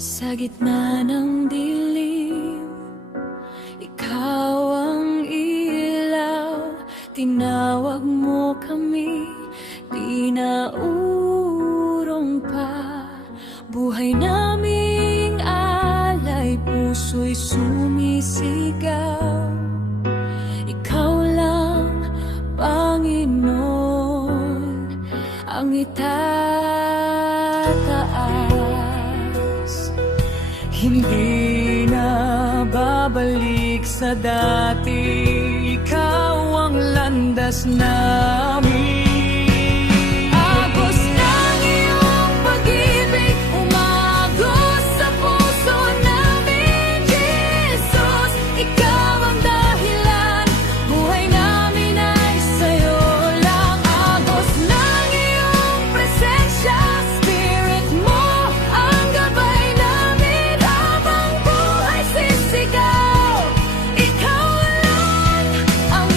Sa gitna ng dilim, ikaw ang ilaw. Tinawag mo kami, di na urong pa. Buhay naming alay, puso'y sumisigaw. Ikaw lang, Panginoon, ang itataas. Hindi na babalik sa dati, ikaw ang landas namin. Agos ng iyong pag-ibig, umagos sa puso namin, Jesus. Ikaw ang dahilan, buhay namin ay sa'yo lang. Agos ng iyong presensya, Spirit mo ang gabay namin habang buhay sisigaw. Ikaw lang ang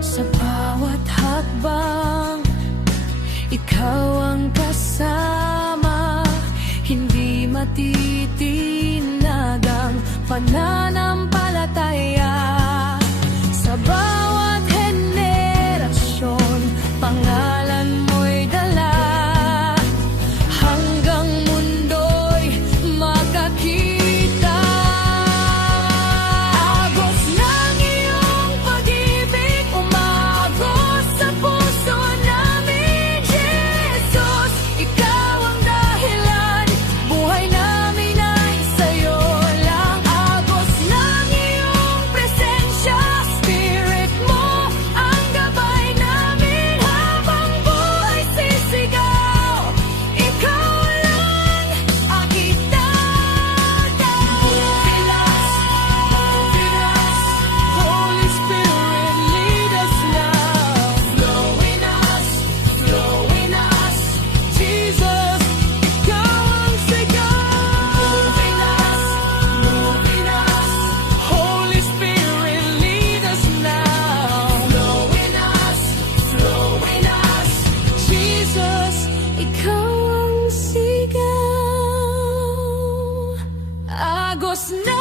sa bawat hakbang, ikaw ang kasama. Hindi matitinag ang pananampalataya. Sa bawat henerasyon, pangalan mo'y dala. Hanggang mundo'y makakita. Agos ng iyong pag-ibig, umagos sa puso namin, Jesus. Ikaw ang dahilan, buhay namin ay sa'yo lang. Agos ng iyong presensya, Spirit mo ang gabay namin habang buhay sisigaw. Ikaw lang ang Holy Spirit, lead us now. Flow in us, Jesus. Ikaw ang sigaw. Moving us, Holy Spirit, lead us now. Flow in us, Jesus. Ikaw ang sigaw. Agos na